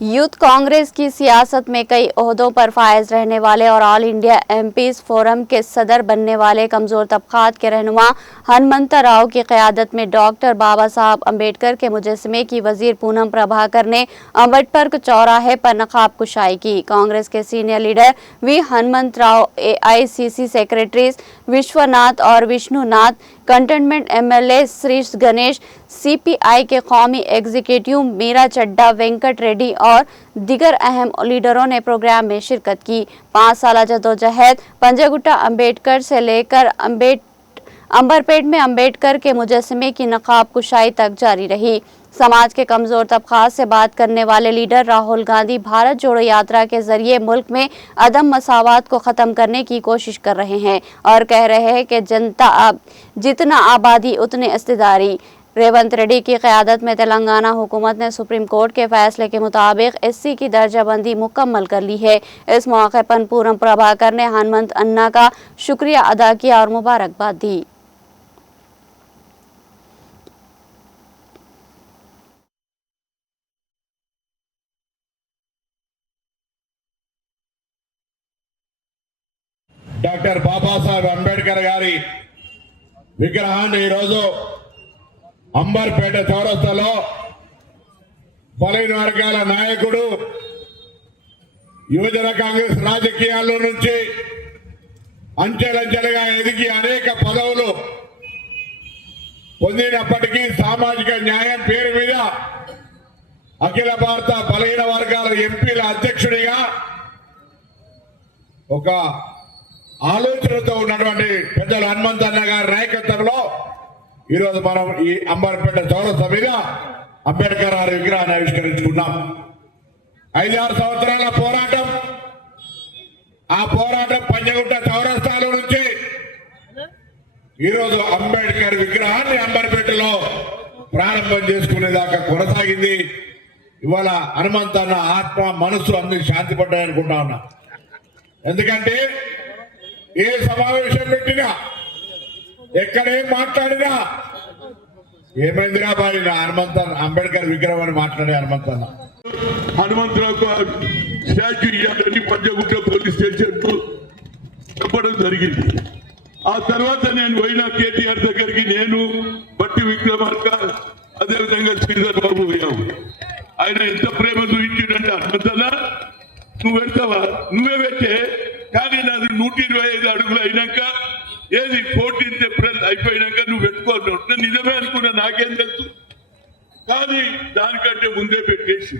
Youth Congress की सियासत में कई ओहदों पर फायज रहने वाले और ऑल इंडिया एमपीज फोरम के सदर बनने वाले कमजोर तबकात के रहनुमा हनुमंता राव की क़यादत में डॉक्टर बाबा साहब अम्बेडकर के मुजस्समे की वजीर पूनम प्रभाकर ने अम्बेडकर चौराहे पर नकाब कुशाई की। कांग्रेस के senior leader V Hanumanth Rao, AICC secretaries Vishwanath और Vishnunath, cantonment MLA Shri Ganesh, CPI के कौमी एग्जीक्यूटिव मीरा चड्डा, वेंकट रेड्डी और दीगर अहम लीडरों ने प्रोग्राम में शिरकत की। 5 साल जदोजहद पंजगुट्टा अम्बेडकर से लेकर अंबरपेट में अम्बेडकर के मुजस्समे की नकाब कुशाई तक जारी रही। समाज के कमजोर तबकात से बात करने वाले लीडर राहुल गांधी भारत जोड़ो यात्रा के जरिए मुल्क में अदम मसावत को ख़त्म करने की कोशिश कर रहे हैं और कह रहे हैं कि जनता जितना आबादी उतने इस्तेदारी। रेवंत रेड्डी की क़यादत में तेलंगाना हुकूमत ने सुप्रीम कोर्ट के फैसले के मुताबिक SC की दर्जाबंदी मुकम्मल कर ली है। इस मौके पर पूनम प्रभाकर ने हनुमंत अन्ना का शुक्रिया अदा किया और मुबारकबाद दी। డాక్టర్ బాబాసాహెబ్ అంబేద్కర్ గారి విగ్రహాన్ని ఈరోజు అంబర్పేట చౌరస్తాలో బలైన వర్గాల నాయకుడు, యువజన కాంగ్రెస్ రాజకీయాల్లో నుంచి అంచెలంచెలుగా ఎదిగి అనేక పదవులు పొందినప్పటికీ సామాజిక న్యాయం పేరు మీద అఖిల భారత బలైన వర్గాల ఎంపీల అధ్యక్షుడిగా ఒక ఆలోచనతో ఉన్నటువంటి పెద్దలు హనుమంత్ అన్న గారి నాయకత్వంలో ఈరోజు మనం ఈ అంబర్పేట చౌరస్తా మీద అంబేద్కర్ గారి విగ్రహాన్ని ఆవిష్కరించుకున్నాం. 5-6 సంవత్సరాల పోరాటం, ఆ పోరాటం పంజగుట్ట చౌరస్తాలో నుంచి ఈరోజు అంబేద్కర్ విగ్రహాన్ని అంబర్పేటలో ప్రారంభం చేసుకునేదాకా కొనసాగింది. ఇవాళ హనుమంత్ అన్న ఆత్మ మనసు అన్ని శాంతి పడ్డాయనుకుంటా ఉన్నా. ఎందుకంటే ఏ సమావేశం పెట్టినా, ఎక్కడేం మాట్లాడినా ఏమైందిరా బాయ్ హనుమంత్ అంబేద్కర్ విగ్రహం అని మాట్లాడే హనుమంతరావు స్టాచ్యూ ఇవ్వాలని పంజగుట్ట పోలీస్ స్టేషన్ చెప్పడం జరిగింది. ఆ తర్వాత నేను పోయిన KTR దగ్గరికి, నేను బట్టి విక్రమార్క, అదేవిధంగా శ్రీధర్ బాబు పోయాము. ఆయన ఎంత ప్రేమ చూపించిందంటే, హనుమంతన్నా నువ్వు పెడతావా, నువ్వే పెట్టే, కానీ నాది 125 అడుగులు అయినాక, ఏది 14th ఏప్రిల్ అయిపోయినాక నువ్వు పెట్టుకోవాలి. నిజమే అనుకున్నా, నాకేం తెలుసు, కానీ దానికంటే ముందే పెట్టేసి